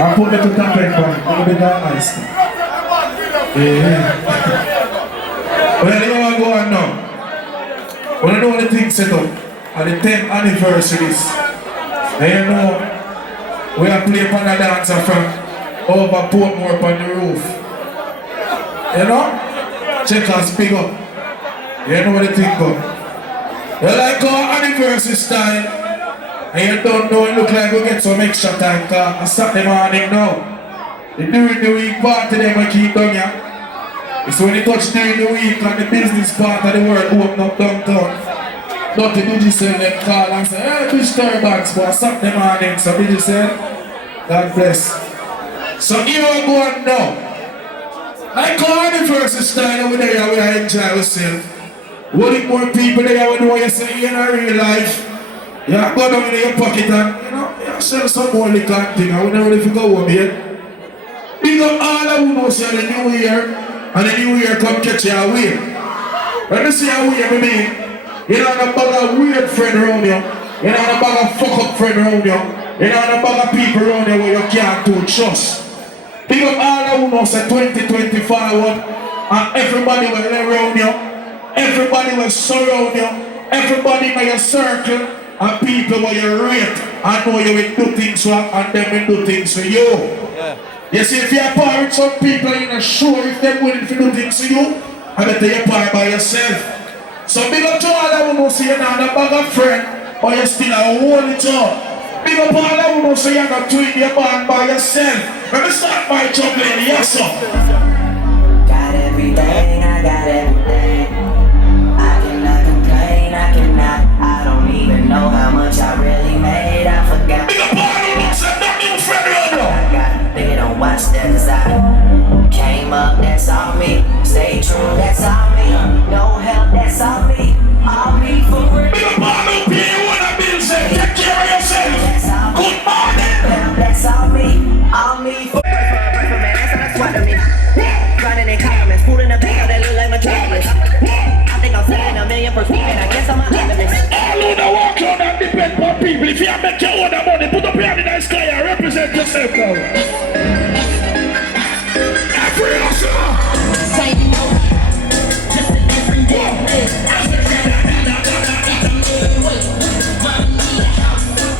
I put them to top end for it. I'm a bit nice. Yeah. Well, you want to go on now. When I know the thing set up at the 10th anniversaries, and you know, we are playing on a dancer from over Portmore on the roof. You know? Check us big up. You know what the thing go. You like our anniversary style, and you don't know it look like we get some extra time because I Saturday morning now. The during the week part of them I keep down here. It's when you touch during the week and the business part of the world open up downtown. Don't the digital them call and say, hey, disturbance for Saturday morning. So digital, God bless. So here we go on now. Like our anniversary style over there, we enjoy ourselves. What if more people there would know you say in a real life? You go down in your pocket and you sell some more liquor and thing. I wouldn't really go home yet. Big up all of who know say the new year and the new year come catch you away. When you see away, I mean, you know the bag of weird friend around you. You know the bag of fuck up friend around you. You know the bag of people around you where you can't do trust. Big up all of who know say 2024 and everybody will around you. Everybody will surround you, everybody in your circle, and people will you rate and know you will do things for and them will do things for you. Yeah. You see, if you're part with some people, you're not sure if they're willing to do things for you, I bet you're part by yourself. So big up to all that who know say you're not a bag of friend, or you're still a whole it up. Big up all that who know say you're not doing your band by yourself. Let me start by juggling, yes sir. Got everything, I got everything. I don't even know how much I really made. I forgot. Big up all who know say not new friend around you. I got, they don't watch that cause I came up, that's all me. Stay true, that's all me. No help, that's all me. All me for real. Big up all who pay you wanna be say take care of yourself. Good morning. That's all me. All me for real. Man, that's how I swat to me. Grinding in compliments, food in the bag that look like my chocolates. I think I'm selling a million per week and I guess I'm an optimist. All who don't walk around and depend on people. If you have make your own money, put up your hand in the sky and represent yourself now. Every hustler. Say no, just a different day.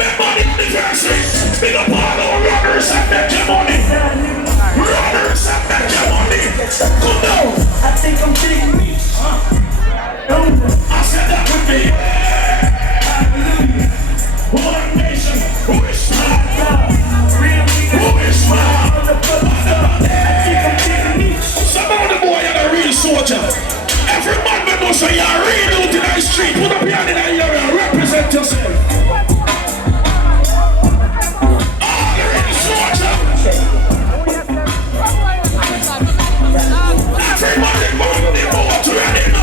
Remember the anniversary. Big up all our runners and make your money. Runners and make your money. Good now. I think I'm digging me. I said that with me. One nation, who is smart? Who is smart? Some of the boy are a real soldier. Every man will know say you're real out in the street. Put up your hand in the area and represent yourself. All the real soldier. Everybody move the boat ready now.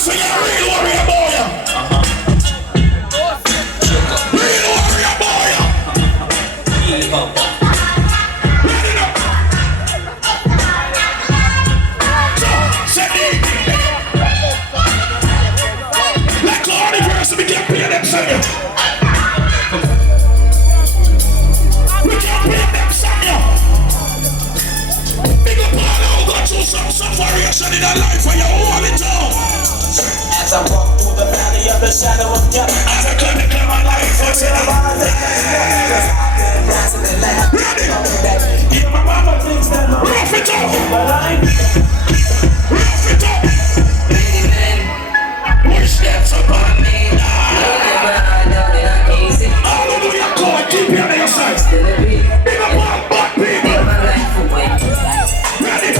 So you're a real warrior boy. Real warrior boy. Ready now. So, send it. Like all the verse, we can't pay them, son. We can't pay them, son. Big up all who got through some variation in their life and you hold it down. As I walk through the valley of the shadow of death, as I come to clear my life, what's in the body? Ready? even my mama thinks that I'm Rough it up! but I ain't. Rough it up! Push steps upon me now! Hallelujah, God, keep you on your side! Big up all bad people! Ready?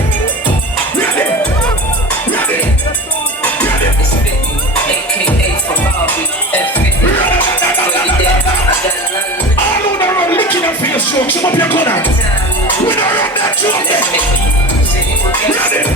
Ready? Ready? All who don't run licking up for your stroke, some up your corner. We don't run that joke. Ready?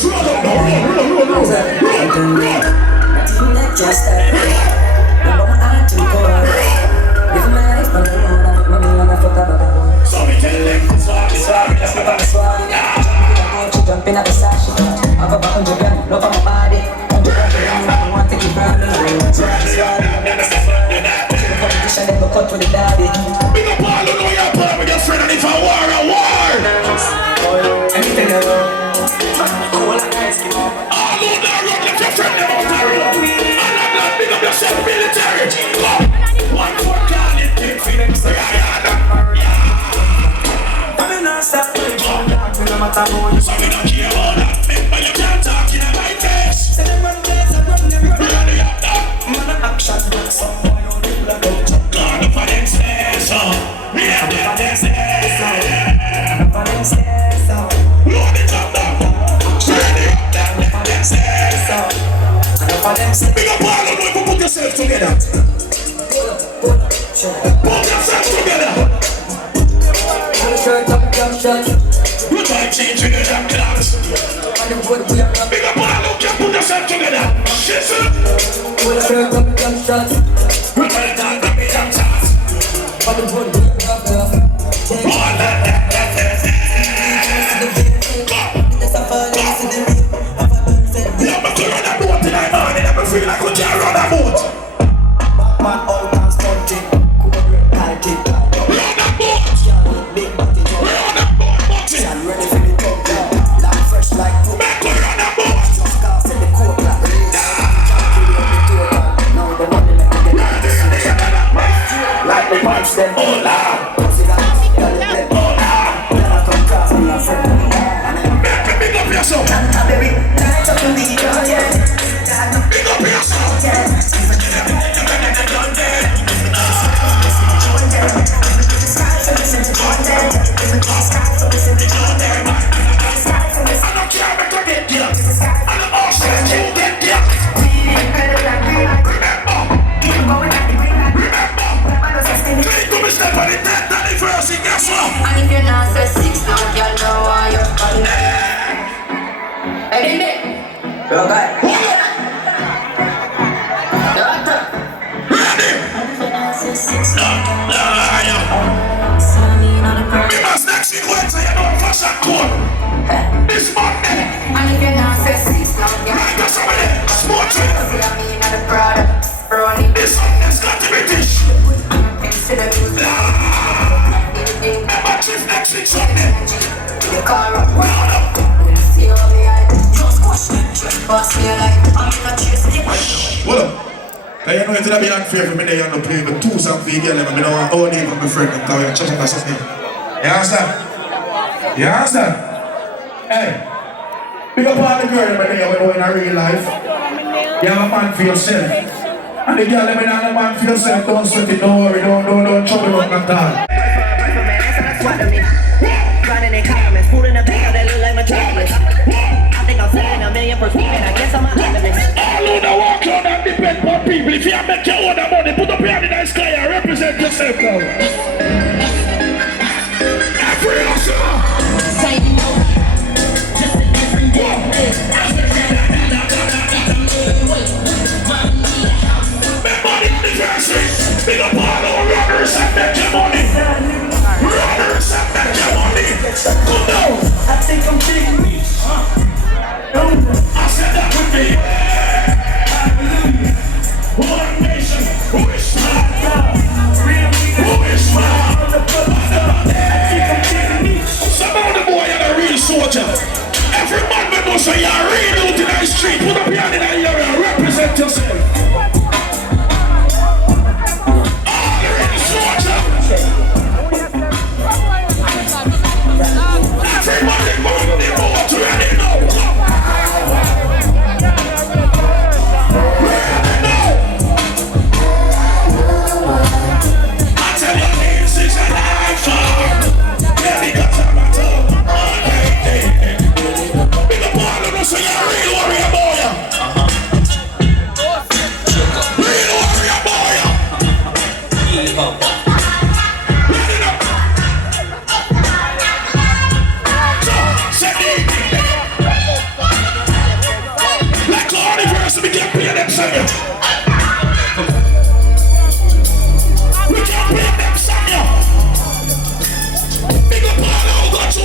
Just roll up now, roll. Just number one and two core. Living my life on the road, I make money when I fuck up a boy. So me tell them, sorry, that's not a Swag, jumping at the sash. I have about 100 grand, love on my body. 100 grand, I want to keep running. Swag, I'm in the safari. The competition never cut with the daddy. big up all who know your plan with your friend, and if I war, a war. Anything ever. Cool like ice cream. All who know run, let your friend them out the road. And I'm not big up yourself, military. One for clan, it takes for them, say Stop putting on dark, no matter what. so we don't care about that. Remember you can't talk in my face. Say them run days, I run them run. Man a action, but some boy on the block. God up for them stairs, so we have them stairs. Up on them stairs, so Load it up now. Ready up them stairs. up on them stairs. Big up all who know if you put yourself together. Put yourself together. Shirt up, jump shot. You try to change with the damn class. On the wood, we are up. Big up all who can put yourself together. Shit, sir. Shirt up, jump shot. You try to talk to me, damn shots. On the wood, we are up. All that. Yeah, but you run a boat in my morning, I feel like you can't run a boat. Man, all dance country. High kick. Run a boat. Big body. Run a boat, Moxie. I'm ready for the top down. Like fresh like food. Make you run a boat. Just cast in the court like this. Can't kill you up the total. Now the money make me get out. Like the punch them. Oh, Lord. See that? Got the blade. Then I come cross me a friend. Make me big up yourself. Baby, night up in the yard, yeah. Big up yourself. I don't care what you get there. I don't also you get there. Remember. Click to me step on the 10th anniversary, guess what? And if you're not say 6 now, y'all know why you're calling. Hey, Dindin. Bro, guy. Doctor. Ready? And if you're not say 6 No, me must next sequence, you know, fashion code. This Monday. And if you're not say 6 now, y'all Right, that's how it is. Sports with it. see me in the product. Brownie. This Monday's got to be dish. To the music. Remember, Chief next week Sunday. You call up. Round up. See how me I just push me. Just pass me a light. I'm not chasing you. What up? You know it's gonna be unfair for me there and play the two songs for you girl and I don't want ONErpm my friend and tell you chat or something. You understand? You understand? Hey, pick up all the girl that you know in a real life. You have a man for yourself. And the girl that you have a man for yourself, don't sweat it, don't worry, don't trouble about that. Running in compliments, food in the bag that look like my chocolates. I think I'm selling $1 million per sweet, and I guess I'm an optimist. All who don't walk around and depend on people. If you have make your own money, put up your hand in the sky and represent yourself now. Every hustler. Big up all our runners and make your money. Runners and make your money. Come down. I think I'm big me. I said that with me. One nation. Who is smart? Who is smart? Some of the boy are a real soldier. Every man that knows you're real out in the street. Put up your hand in the area and represent yourself. Everybody move the boat ready now.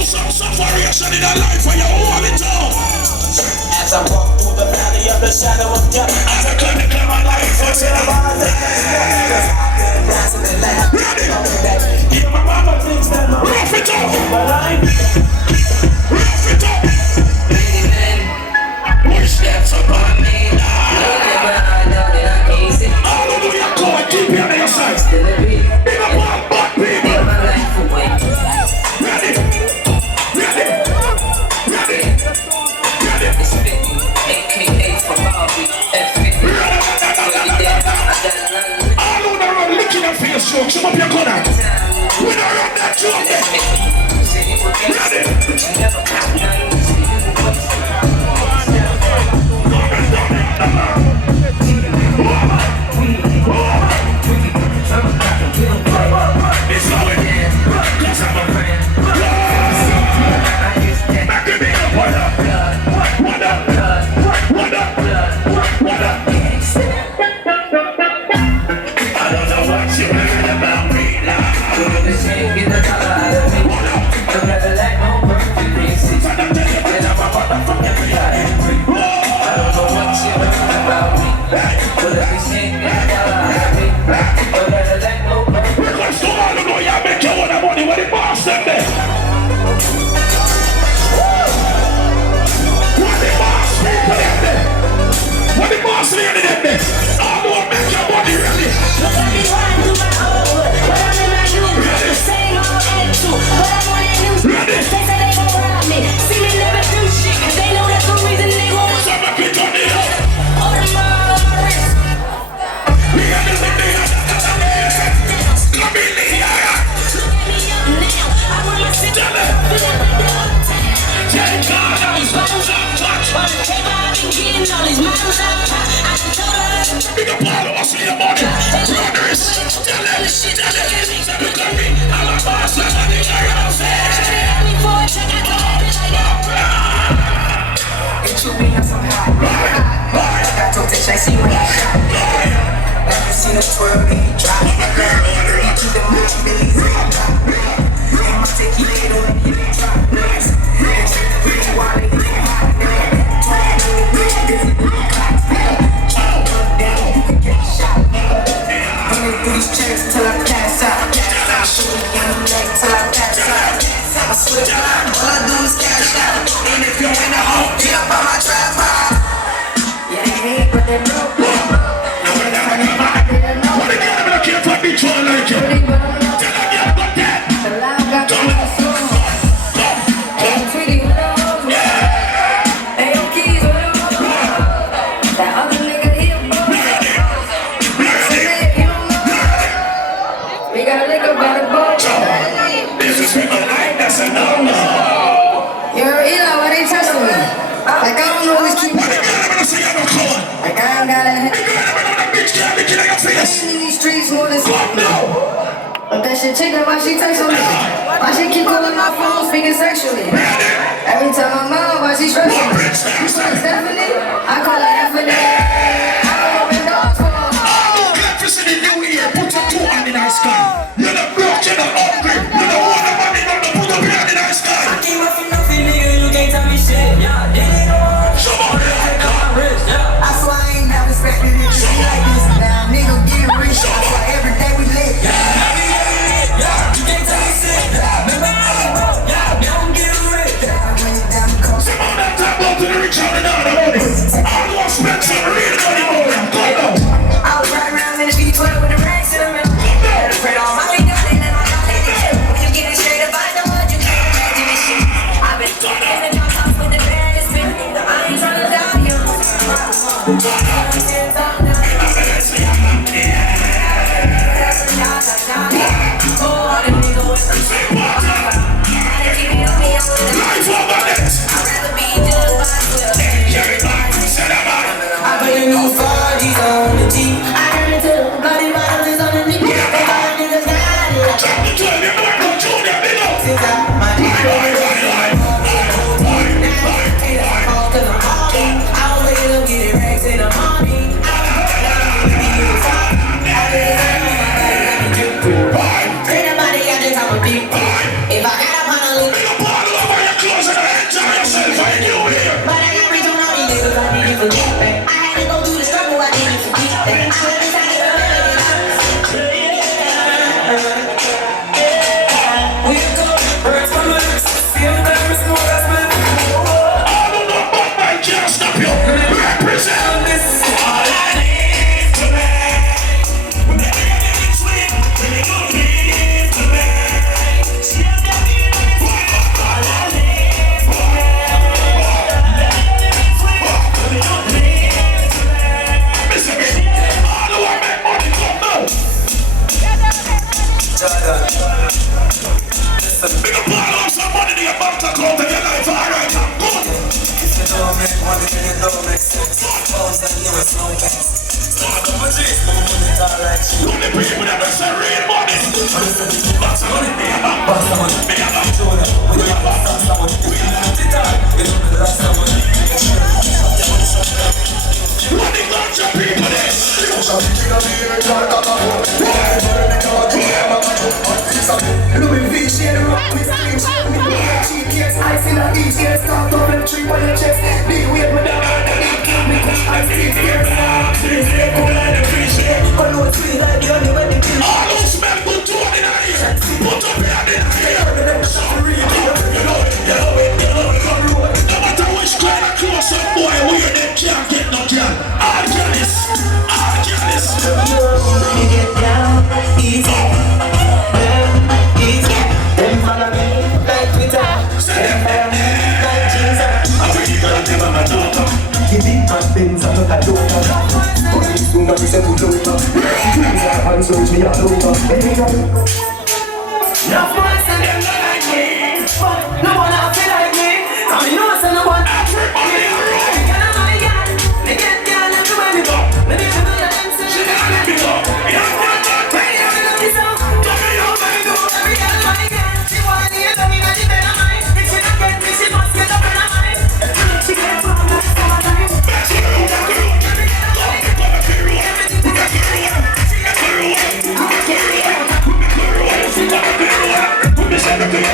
some separation in a life where you hold it down. As I walk through the valley of the shadow of death, As I come to clear my life, I say, ready? Yeah, my mama thinks that my rough it up, but I rough it up. Wish that's upon me now. Hallelujah, God, keep you on your side. Big up all bad people. Ready, ready, ready, ready. All who don't run licking your face, show some up your corner. We don't run that joke. It's how it is. Cause I'm a friend. Back to me. What up? What up? What up? What up? I don't know what you heard about me now. Because to all who know you make your own money when the boss them there. When the boss people them there. When the boss really them there. All who make your money really. Ready? See me never do shit, 'cause they know that's the reason they gon' So make me turn it up. order my wrist. We got this in the air. Come in the air. Look at me up now. I want my shit. Tell it. Feeling like the uptown. Take God out his bottles up touch. Hey, I've been getting all these models out. I can tell her. Big up all of us in your money. Brothers. Tell it. Tell it. So look at me. I'm a boss. I'm a nigga around there. I need for a check. I told her like that. It should be some hot. I told the shy, see when I shot. Have you seen a twirling drop? To the moon, Billy drop. And my take you later when you drop. Really wild, it get hot. 20 million bitch, busy blue clocks. Look down, you can get shot. Running through these checks till I pass out. Shooting in the neck till I pass out. I swear to God, all I do is cash out. And if you in the home, get up on my trap out. Yeah, they hate, but they know. What the girl gonna keep on control like you? Tell them you got that. Come on. This is people like that's a no-no. Yo, Eli, why they touching me? Like, I don't know which keep. What the girl gonna say I'm a con? Like, I ain't got The girl gonna bitch girl looking at your face. in these streets more than Fuck no. But that shit chicken, why she texting me? Why she keep calling my phone, speaking sexually? Every time I'm out, why she stressing me? Stephanie, I call her Stephanie. I don't open doors for her. Oh, electricity new year. Put your 2 hand in our sky. You're not broke, you're not hungry. You don't want the money, you don't put your hand in our sky. I came up from nothing, nigga, you can't tell me shit. Yeah, it ain't no Somebody like that. I swear I ain't never expected it to be like this. Now, nigga, get rich. I swear every day we lit. you can't tell me shit. Remember I was broke, yeah, don't get rich. let's start up and trip on your chest. Big weight with the heart and it keep me push and see stairs now. Trees here, cool like the fish here. I know it's sweet like the only way they kill. All those men put two on in the ear. Put up your hand in the ear. You know it. No matter which kind of close up boy, where they can't get no girl. All jealous. When you get down, easy. Easy. Them follow me like Twitter. Them follow me like Jesus. I really gotta give them a daughter. Give big man things I'm not a daughter. But it's soon as we say we don't know. Things are hands on me all over. No boys and them not like me. But no one else feel like me. Cause me know I say no one. Everybody in the room. Me get on my gun. Me get down everywhere me go. Me be the one of them say she got me go. Yeah, bring it on the song. Every girl my gun. She wanna hear me in the bed of mine. If she don't get me, she must get up in her mind. She gets on the summertime. She get on the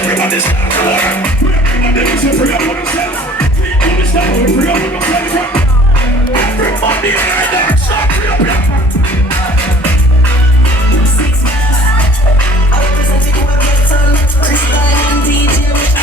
Everybody's not the water. Everybody needs to free up for themselves. Everybody in the dark, stop free up here. 6 I represent you a get on. Crystal and DJ.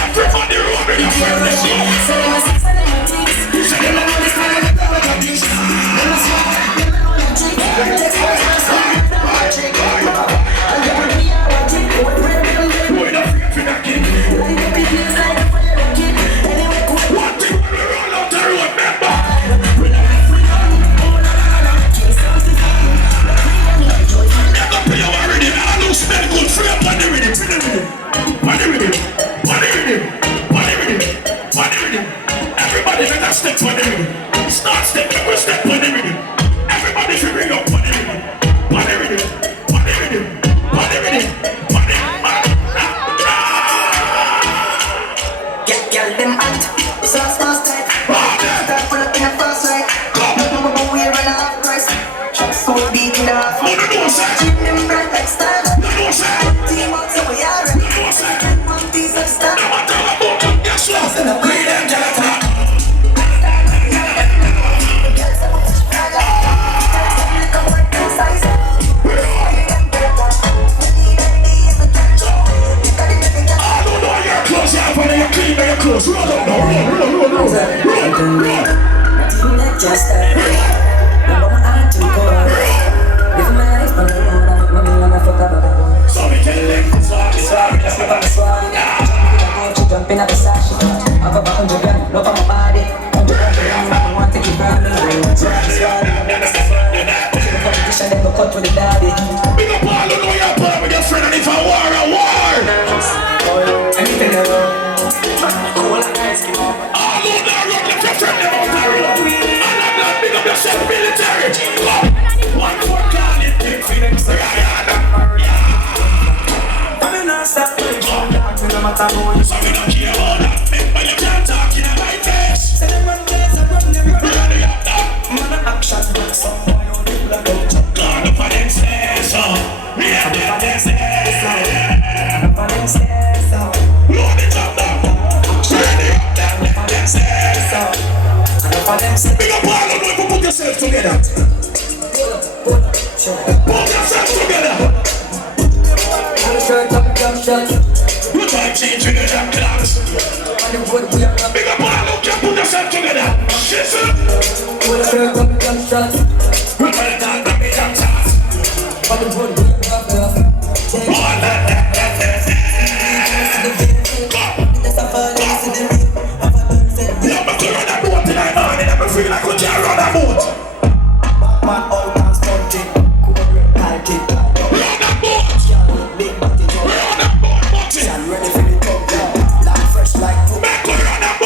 Everybody rolling your friends, let's go. Say them a six and them a things. Say them a know this kind of power of this. Them a swap, them a know them trick. Take for us, them a trick. And them a be a watching. What bread them do. We're not free for that kid. Like the big news like a fire rocket. Anyway, quick. One thing when we roll out the road, remember. Never play our rhythm. I don't smell good. Free up on the rhythm. Everybody let us step on the rhythm. Start stepping, we'll step on the rhythm. Everybody should bring up on the rhythm. On the rhythm. Get them out. Sauce fast tight. Start pull up in a fast right. No, we run a half price. So beat in the half. Treat them bright like stars. Team out so we are ready. One piece of stuff. Send a great and gelatin. Close, roll. Just number one item core. If my eyes don't know, I'm gonna fuck up. So we tell them, sorry, that's not the swag. Jumping at the sash. I've got 100 grand, love on my body. I want to keep running. Competition never cut with the daddy. Big up all who know you're part with your friend, and if I war. Anything ever. All who know run, let your friend them out the road. And I'm not big up yourself military. One more call it, take Phoenix, I'm not stop. No matter who you so we don't care about that. Remember you can't talk in my face. say them run days and run them run. Run it up now. Man a action, but some boy on the block out. God up on them stairs, yeah, them stairs. Up on them stairs, Load it up now. Turn it up now, them stairs. and up on them stairs. Big up all who know if you put yourself together. Put yourself together. Shirt up, jump shot. You try changing the damn class. On the wood, we are up. Big up all who can put yourself together. Shit, sir. Shirt up, jump shot. Run by the dog, let me jump shots. On the wood, we are up. All that. I'm a clear on that boat tonight, morning. I'm a feel like we can't run that boat. Man all dance country. High kick. Run that boat. Big body jump. Run that boat, Martin. And ready for the top down. Like fresh like poop. Make we run that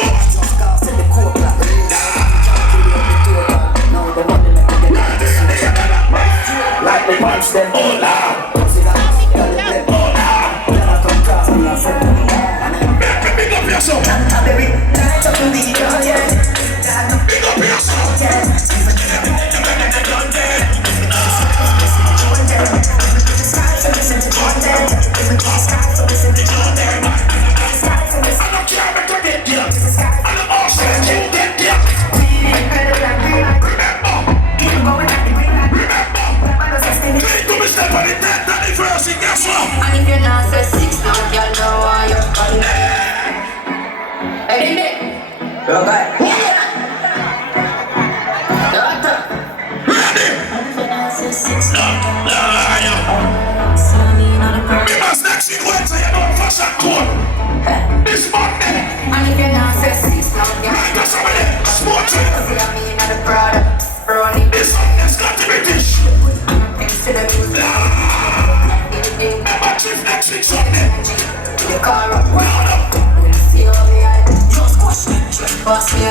Okay. We must next in winter, you know, fashion code. This Monday. And if you're not sexy, now you're Right, that's how it is. Sport see me in the product. Brownie, this has got to be dish. thanks to the music. But if next week Sunday. The car up, see all the eye. Just push me, boss me